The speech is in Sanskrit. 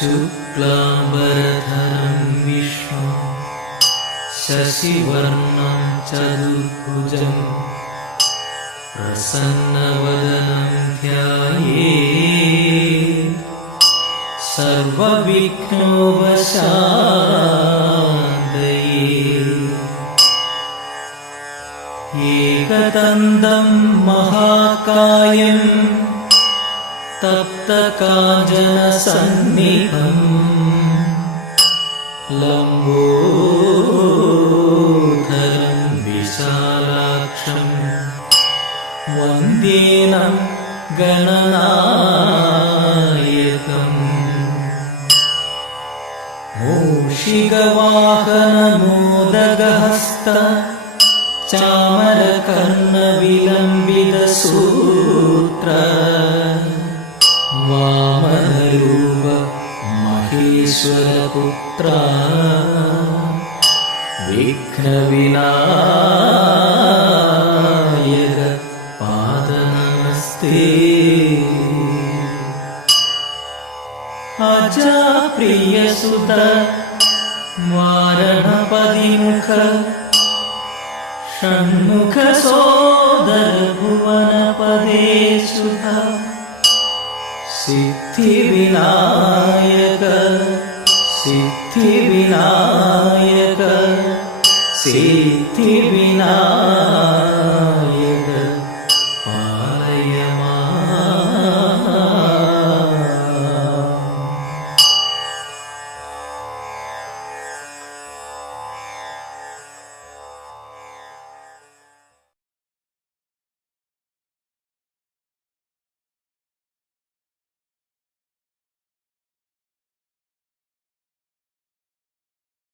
शुक्लाम्बरधरं विष्णु शशिवर्णं चतुर्भुजम् प्रसन्नवदनं ध्याये सर्वविघ्नोपशान्तये। एकदन्तं महाकायम् तप्तकाञ्जनसन्निभम्। लम्बोधरं विशालाक्षम् वन्द्येनं गणनायकम्। मूषिकवाहनमोदगहस्त चामरकर्णविलम्बितसूत्र वामनरूप महेश्वरपुत्रा विघ्नविनायक पादनमस्ते। अजा प्रियसुत वारणपदिमुख षण्मुखसोदर सिद्धिविनायक सिद्धिविनायक सिद्धिविनायक